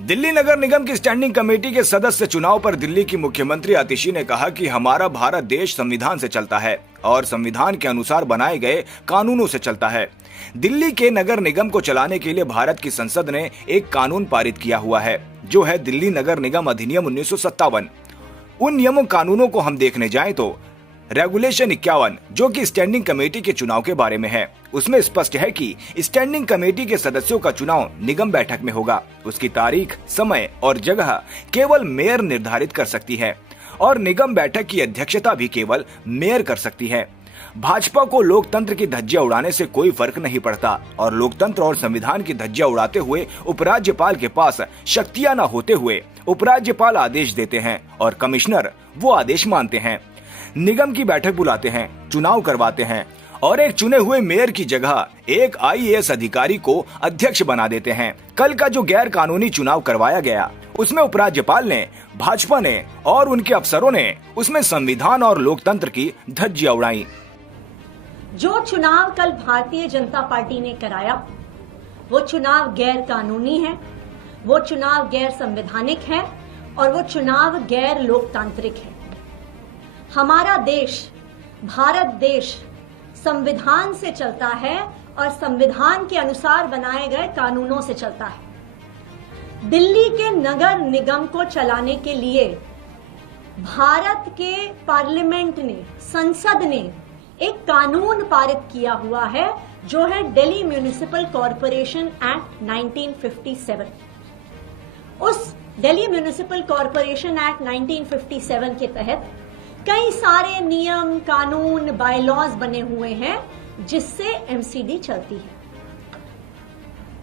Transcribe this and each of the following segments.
दिल्ली नगर निगम की standing committee के सदस्य चुनाव पर दिल्ली की मुख्यमंत्री आतिशी ने कहा कि हमारा भारत देश संविधान से चलता है और संविधान के अनुसार बनाए गए कानूनों से चलता है। दिल्ली के नगर निगम को चलाने के लिए भारत की संसद ने एक कानून पारित किया हुआ है, जो है दिल्ली नगर निगम अधिनियम 1957। उन नियमों कानूनों को हम देखने जाएं तो रेगुलेशन 51, जो कि स्टैंडिंग कमेटी के चुनाव के बारे में है, उसमें स्पष्ट है कि स्टैंडिंग कमेटी के सदस्यों का चुनाव निगम बैठक में होगा। उसकी तारीख, समय और जगह केवल मेयर निर्धारित कर सकती है और निगम बैठक की अध्यक्षता भी केवल मेयर कर सकती है। भाजपा को लोकतंत्र की धज्जियां उड़ाने से कोई फर्क नहीं पड़ता और लोकतंत्र और संविधान की धज्जियां उड़ाते हुए उपराज्यपाल के पास शक्तियां न होते हुए उपराज्यपाल आदेश देते हैं और कमिश्नर वो आदेश मानते हैं। निगम की बैठक बुलाते हैं, चुनाव करवाते हैं और एक चुने हुए मेयर की जगह एक आईएएस अधिकारी को अध्यक्ष बना देते हैं। कल का जो गैर कानूनी चुनाव करवाया गया, उसमें उपराज्यपाल ने, भाजपा ने और उनके अफसरों ने उसमें संविधान और लोकतंत्र की धज्जियां उड़ाई। जो चुनाव कल भारतीय जनता पार्टी ने कराया, वो चुनाव गैर कानूनी है, वो चुनाव गैर संवैधानिक है और वो चुनाव गैर लोकतांत्रिक है। हमारा देश, भारत देश, संविधान से चलता है और संविधान के अनुसार बनाए गए कानूनों से चलता है। दिल्ली के नगर निगम को चलाने के लिए भारत के पार्लियामेंट ने, संसद ने एक कानून पारित किया हुआ है, जो है दिल्ली म्युनिसिपल कॉरपोरेशन एक्ट 1957। उस दिल्ली म्युनिसिपल कॉरपोरेशन एक्ट 1957 के तहत कई सारे नियम, कानून, बायलॉज बने हुए हैं जिससे एमसीडी चलती है।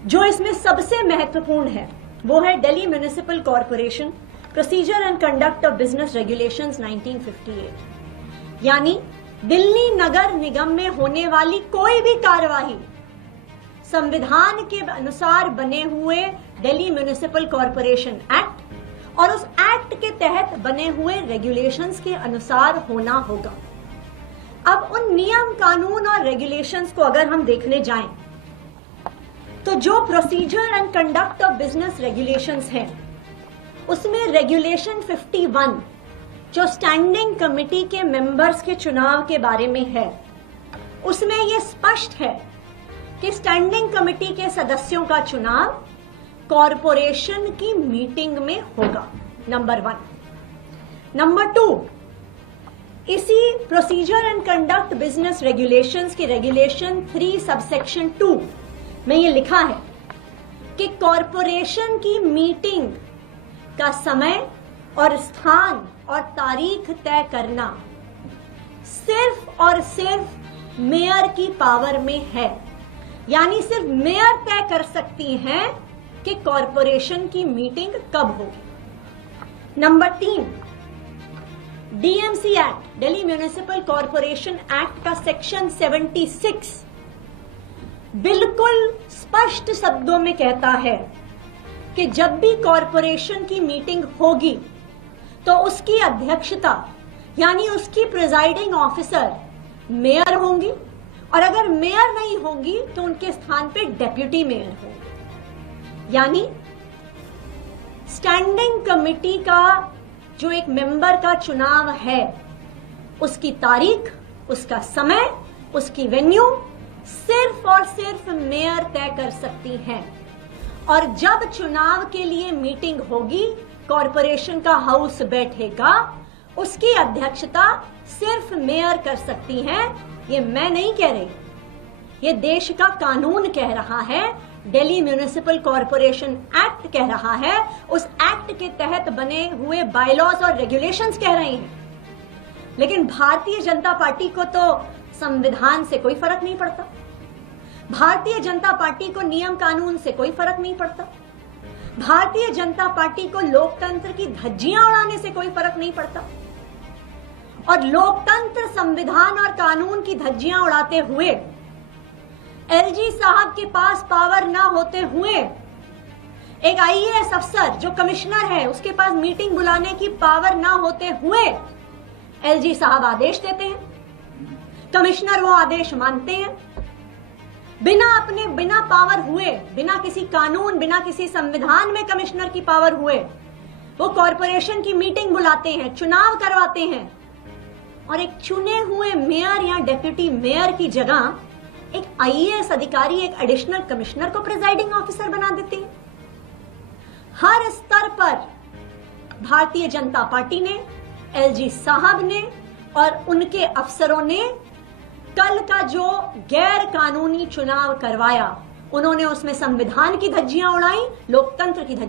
जो इसमें सबसे महत्वपूर्ण है वो है Delhi municipal corporation procedure and conduct of business regulations 1958। यानी दिल्ली नगर निगम में होने वाली कोई भी कार्यवाही संविधान के अनुसार बने हुए दिल्ली म्युनिसिपल कॉरपोरेशन एक्ट और उस एक्ट के तहत बने हुए रेगुलेशंस के अनुसार होना होगा। अब उन नियम, कानून और रेगुलेशंस को अगर हम देखने जाएं, तो जो procedure and conduct of business regulations हैं, उसमें रेगुलेशन 51 जो स्टैंडिंग कमेटी के मेंबर्स के चुनाव के बारे में है, उसमें यह स्पष्ट है कि स्टैंडिंग कमेटी के सदस्यों का चुनाव कॉरपोरेशन की मीटिंग में होगा, नंबर 1। नंबर 2, इसी procedure and conduct business regulations के रेगुलेशन 3 सबसेक्शन 2 में ये लिखा है कि कॉरपोरेशन की मीटिंग का समय और स्थान और तारीख तय करना सिर्फ और सिर्फ मेयर की पावर में है। यानी सिर्फ मेयर तय कर सकती हैं कि कॉरपोरेशन की मीटिंग कब होगी। Number 3, DMC act, Delhi municipal corporation act का सेक्शन 76 बिल्कुल स्पष्ट शब्दों में कहता है कि जब भी कॉरपोरेशन की मीटिंग होगी तो उसकी अध्यक्षता यानी उसकी प्रिजाइडिंग ऑफिसर मेयर होंगी और अगर मेयर नहीं होंगी तो उनके स्थान पे डेप्यूटी मेयर होंगे। यानी स्टैंडिंग कमेटी का जो एक मेंबर का चुनाव है, उसकी तारीख, उसका समय, उसकी वेन्यू सिर्फ और सिर्फ मेयर तय कर सकती हैं। और जब चुनाव के लिए मीटिंग होगी, कॉरपोरेशन का हाउस बैठेगा, उसकी अध्यक्षता सिर्फ मेयर कर सकती हैं। ये मैं नहीं कह रही, ये देश का कानून कह रहा है, दिल्ली म्युनिसिपल कॉरपोरेशन एक्ट कह रहा है, उस एक्ट के तहत बने हुए बायलॉज और रेगुलेशंस कह रहे हैं। लेकिन भारतीय जनता पार्टी को तो संविधान से कोई फर्क नहीं पड़ता, भारतीय जनता पार्टी को नियम कानून से कोई फर्क नहीं पड़ता, भारतीय जनता पार्टी को लोकतंत्र की धज्जियां उड़ाने से कोई फर्क नहीं पड़ता। और लोकतंत्र, संविधान और कानून की धज्जियां उड़ाते हुए एलजी साहब के पास पावर ना होते हुए एक आईएएस अफसर जो कमिश्नर है, उसके पास मीटिंग बुलाने की पावर ना होते हुए एलजी साहब आदेश देते हैं, कमिश्नर वो आदेश मानते हैं। बिना पावर हुए, बिना किसी कानून, बिना किसी संविधान में कमिश्नर की पावर हुए, वो कॉरपोरेशन की मीटिंग बुलाते हैं, चुनाव करवाते हैं और एक चुने हुए मेयर या डेप्यूटी मेयर की जगह एक आईएएस अधिकारी, एक एडिशनल कमिश्नर को प्रिजाइडिंग ऑफिसर बना देते हैं। हर स्तर पर भारतीय जनता पार्टी ने, एलजी साहब ने और उनके अफसरों ने कल का जो गैर कानूनी चुनाव करवाया, उन्होंने उसमें संविधान की धज्जियां उड़ाई, लोकतंत्र की धज्जियां।